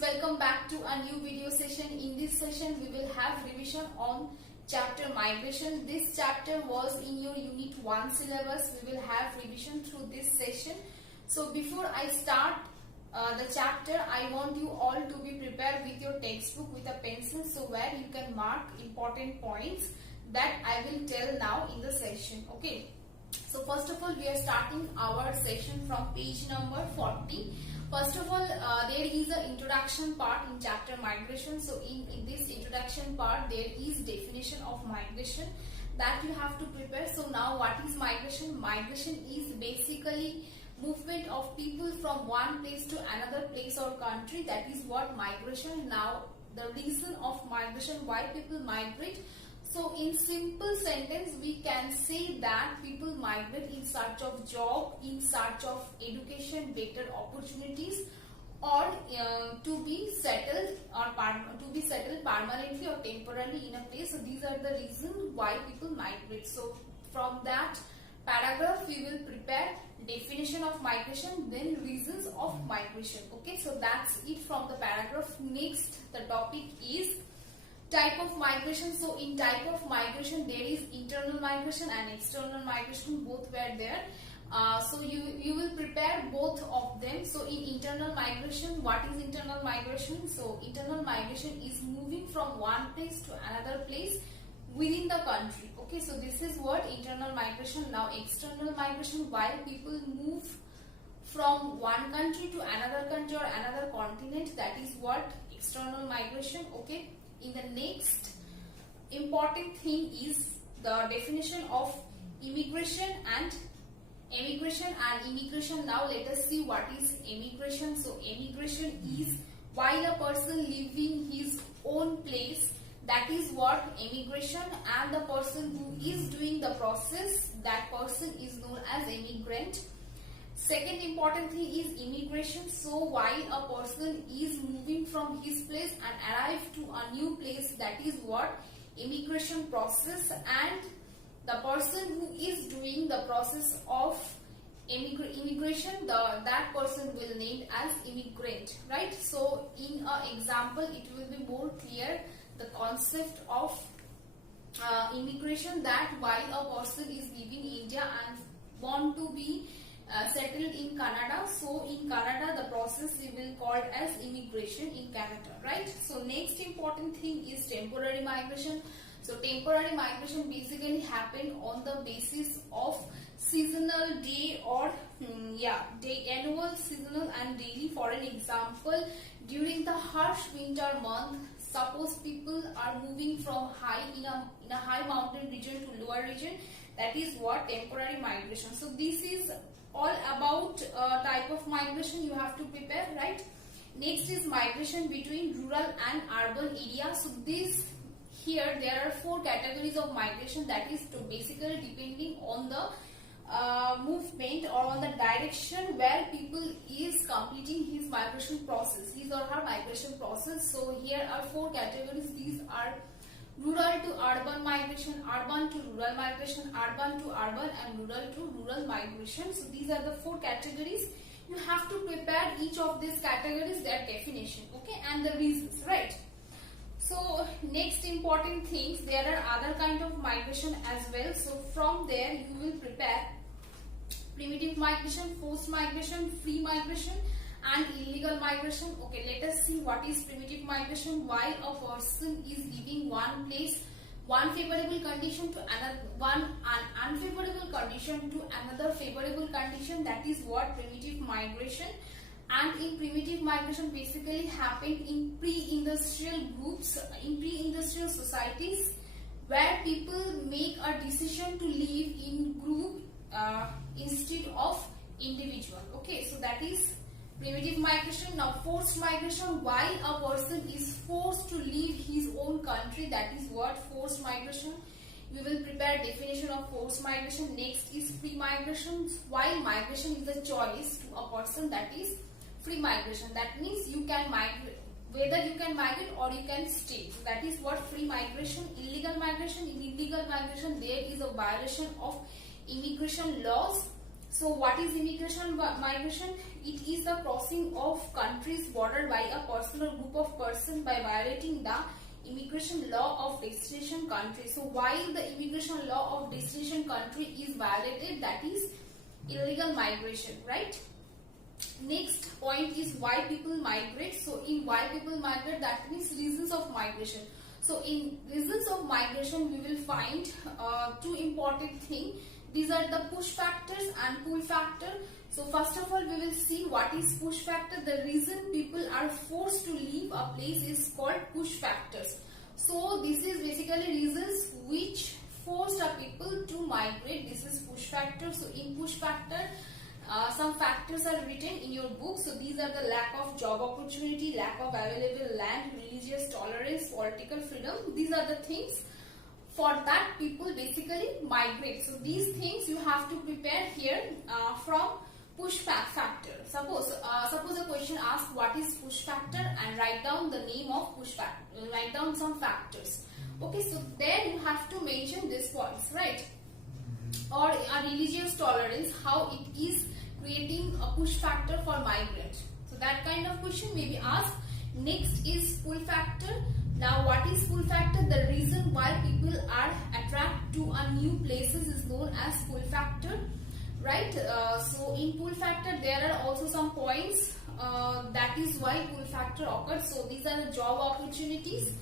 Welcome back to a new video session. In this session we will have revision on chapter migration. This chapter was in your unit 1 syllabus. We will have revision through this session. So before I start the chapter, I want you all to be prepared with your textbook with a pencil, so where you can mark important points that I will tell now in the session. Okay, so first of all we are starting our session from page number 40. First of all, there is an introduction part in chapter migration. So in this introduction part, there is definition of migration that you have to prepare. So now what is migration? Migration is basically movement of people from one place to another place or country. That is what migration. Now the reason of migration, why people migrate. So in simple sentence, we can say that people migrate in search of job, in search of education, better opportunities, or to be settled permanently or temporarily in a place. So these are the reasons why people migrate. So from that paragraph, we will prepare definition of migration, then reasons of migration. Okay, so that's it from the paragraph. Next, the topic is type of migration. So in type of migration, there is internal migration and external migration, both were there. So you will prepare both of them. So in internal migration, what is internal migration? So internal migration is moving from one place to another place within the country. Okay, so this is what internal migration. Now external migration, while people move from one country to another country or another continent, that is what external migration. Okay, in the next important thing is the definition of immigration and emigration and immigration. Now let us see what is emigration. So emigration is while a person leaving his own place, that is what emigration, and the person who is doing the process, that person is known as emigrant. Second important thing is immigration. So while a person is moving from his place and arrive to a new place, that is what immigration process, and the person who is doing the process of immigration, that person will named as immigrant, right? So in an example, it will be more clear the concept of immigration, that while a person is leaving India and want to be settled in Canada, so in Canada the process we will call as immigration in Canada, right? So next important thing is temporary migration. So temporary migration basically happen on the basis of seasonal day or annual, seasonal and daily. For an example, during the harsh winter month, suppose people are moving from in a high mountain region to lower region, that is what temporary migration. So this is all about type of migration you have to prepare, right? Next is migration between rural and urban areas. So this here there are 4 categories of migration, that is to basically depending on the movement or on the direction where people is completing his migration process, his or her migration process. So here are 4 categories. These are rural to urban migration, urban to rural migration, urban to urban, and rural to rural migration. So these are the 4 categories. You have to prepare each of these categories, their definition, okay, and the reasons, right? So next important things, there are other kind of migration as well. So from there you will prepare primitive migration, forced migration, free migration, and illegal migration. Okay, let us see what is primitive migration. While a person is leaving one place, one favorable condition to another, one unfavorable condition to another favorable condition, that is what primitive migration. And in primitive migration basically happened in pre-industrial groups, in pre-industrial societies, where people make a decision to live in group instead of individual. Okay, so that is primitive migration. Now forced migration, while a person is forced to leave his own country, that is what forced migration. We will prepare definition of forced migration. Next is free migration. While migration is a choice to a person, that is free migration. That means you can migrate, whether you can migrate or you can stay. So that is what free migration. Illegal migration, in illegal migration there is a violation of immigration laws So what is immigration migration? It is the crossing of countries border by a person or group of persons by violating the immigration law of destination country. So while the immigration law of destination country is violated, that is illegal migration, right? Next point is why people migrate. So in why people migrate, that means reasons of migration. So in reasons of migration, we will find two important things. These are the push factors and pull factor. So first of all, we will see what is push factor. The reason people are forced to leave a place is called push factors. So this is basically reasons which force a people to migrate. This is push factor. So in push factor, some factors are written in your book. So these are the lack of job opportunity, lack of available land, religious tolerance, political freedom. These are the things for that people basically migrate. So these things you have to prepare here from push factor. Suppose a question asks what is push factor, and write down the name of push factor. Write down some factors. Okay, so there you have to mention these points, right? Or a religious tolerance, how it is creating a push factor for migrant. So that kind of question may be asked. Next is pull factor. Now what is pull factor? The reason why people are attracted to a new places is known as pull factor, right? So in pull factor there are also some points that is why pull factor occurs. So these are the job opportunities.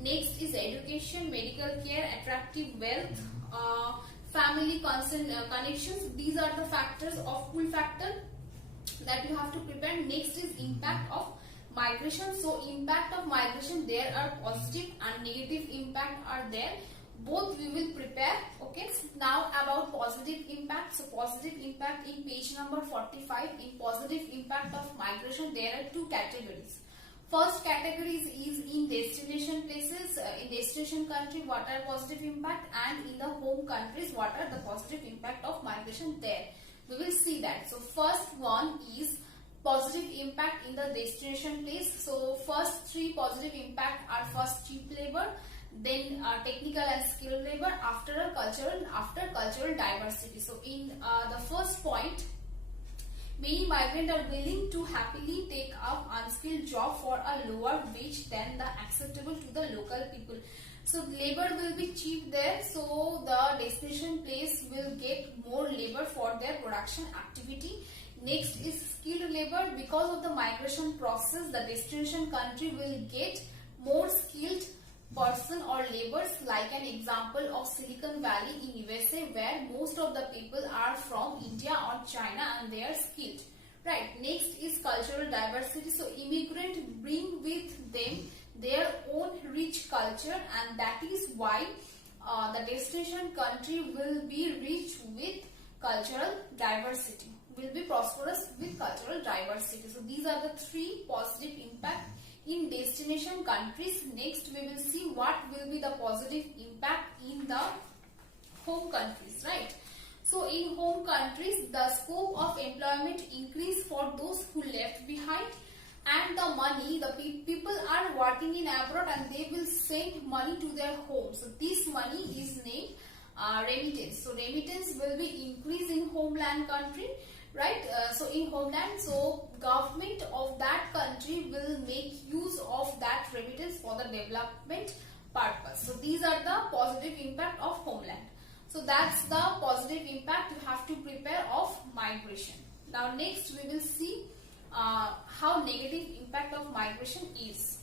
Next is education, medical care, attractive wealth, family connections. These are the factors of pull factor that you have to prepare. Next is impact of migration. So impact of migration, there are positive and negative impact are there. Both we will prepare. Okay, now about positive impact. So positive impact in page number 45. In positive impact of migration, there are two categories. First category is in destination places, in destination country, what are positive impact, and in the home countries, what are the positive impact of migration there. We will see that. So first one is positive impact in the destination place. So first three positive impact are first cheap labor, then technical and skilled labor, after cultural diversity. So in the first point, many migrants are willing to happily take up unskilled job for a lower wage than the acceptable to the local people. So labor will be cheap there, so the destination place will get more labor for their production activity. Next is skilled labor. Because of the migration process, the destination country will get more skilled person or laborers, like an example of Silicon Valley in USA, where most of the people are from India or China and they are skilled, right? Next is cultural diversity. So immigrants bring with them their own rich culture, and that is why the destination country will be rich with cultural diversity, will be prosperous with cultural diversity. So these are the three positive impact in destination countries. Next we will see what will be the positive impact in the home countries, right? So in home countries, the scope of employment increase for those who left behind, and the money, the people are working in abroad and they will send money to their home. So this money is named remittance. So remittance will be increased in homeland country, right? So in homeland, so government of that country will make use of that remittance for the development purpose. So these are the positive impact of homeland. So that's the positive impact you have to prepare of migration. Now next we will see how negative impact of migration is.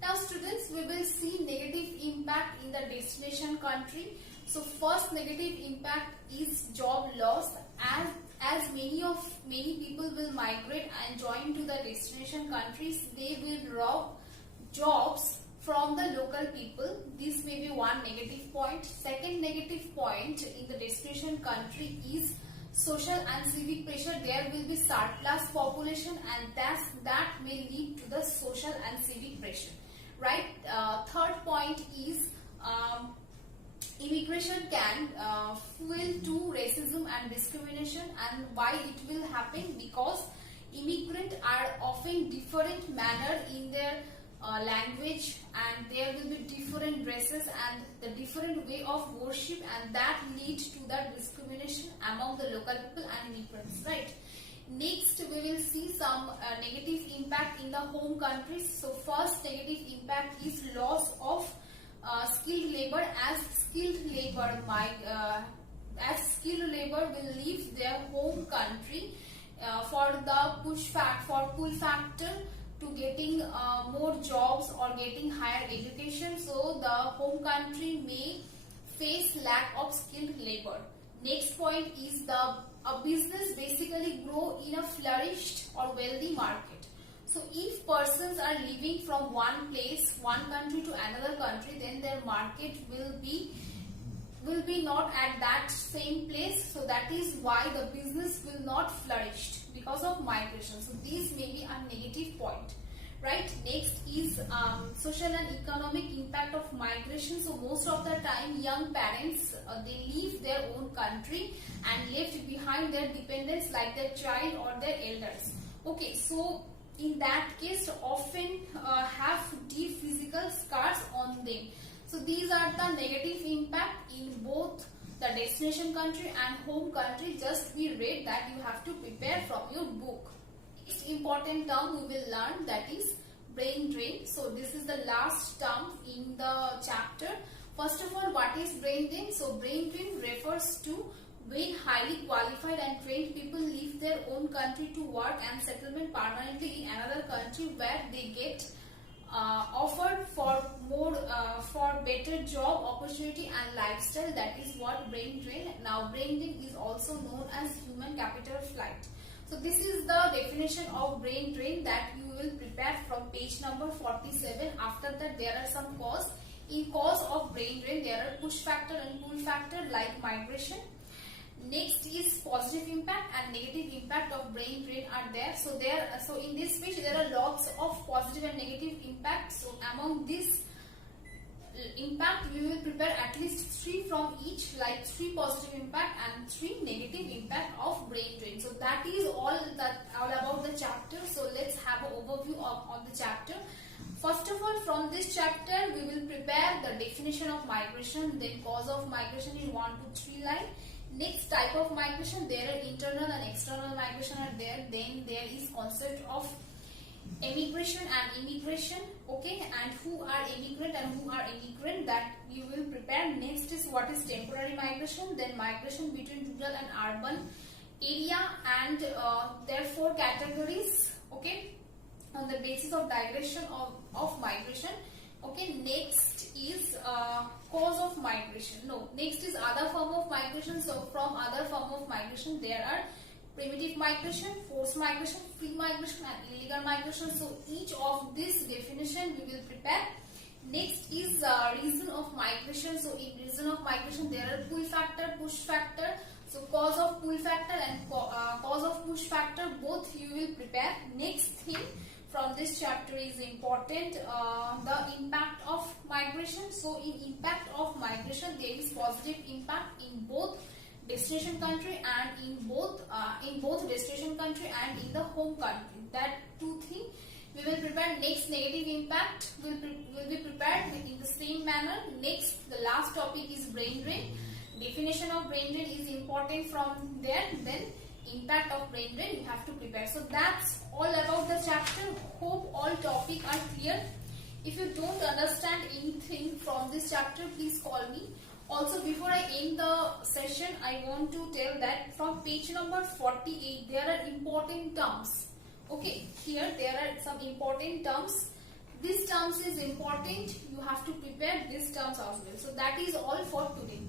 Now students, we will see negative impact in the destination country. So first negative impact is job loss. As many people will migrate and join to the destination countries, they will rob jobs from the local people. This may be one negative point. Second negative point in the destination country is social and civic pressure. There will be surplus population, and that may lead to the social and civic pressure, right? Third point is immigration can fuel to racism and discrimination. And why it will happen? Because immigrants are often different manner in their language, and there will be different dresses and the different way of worship, and that lead to that discrimination among the local people and immigrants, right? Next, we will see some negative impact in the home countries. So first negative impact is loss of skilled labor, as skilled labor will leave their home country for pull factor to getting more jobs or getting higher education. So the home country may face lack of skilled labor. Next point is a business basically grow in a flourished or wealthy market. So if persons are living from one place, one country to another country, then their market will be not at that same place. So that is why the business will not flourish because of migration. So these may be a negative point, right? Next is social and economic impact of migration. So most of the time young parents they leave their own country and left behind their dependents like their child or their elders. Okay, so in that case often have deep physical scars on them. So these are the negative impact in both the destination country and home country. Just be read that you have to prepare from your book. Next important term we will learn, that is brain drain. So this is the last term in the chapter. First of all, what is brain drain? So brain drain refers to when highly qualified and trained people leave their own country to work and settlement permanently in another country where they get offered for more for better job opportunity and lifestyle. That is what brain drain. Now brain drain is also known as human capital flight. So this is the definition of brain drain that you will prepare from page number 47. After that there are some cause. In cause of brain drain there are push factor and pull factor like migration. Next is positive impact and negative impact of brain drain are there. So in this page there are lots of positive and negative impact. So among this impact we will prepare at least 3 from each, like 3 positive impact and 3 negative impact of brain drain. So that is all about the chapter. So let's have an overview of the chapter. First of all, from this chapter we will prepare the definition of migration, then cause of migration in 1 to 3 line. Next, type of migration, there are internal and external migration are there. Then there is concept of emigration and immigration, okay, and who are immigrant and who are immigrant, that you will prepare. Next is what is temporary migration, then migration between rural and urban area, and there are 4 categories, okay, on the basis of digression of migration. Okay, next is cause of migration. No, next is other form of migration. So from other form of migration there are primitive migration, forced migration, free migration and illegal migration. So each of this definition we will prepare. Next is reason of migration. So in reason of migration there are pull factor, push factor. So cause of pull factor and cause of push factor, both you will prepare. Next thing from this chapter is important, the impact of migration. So in impact of migration there is positive impact in both destination country and in both destination country and in the home country. That 2 things we will prepare. Next, negative impact will be prepared in the same manner. Next, the last topic is brain drain. Definition of brain drain is important from there. Then impact of brain drain you have to prepare. So that's all about the chapter. Hope all topic are clear. If you don't understand anything from this chapter, please call me. Also, before I end the session, I want to tell that from page number 48 there are important terms. Okay, here there are some important terms. These terms is important. You have to prepare these terms as well. So that is all for today.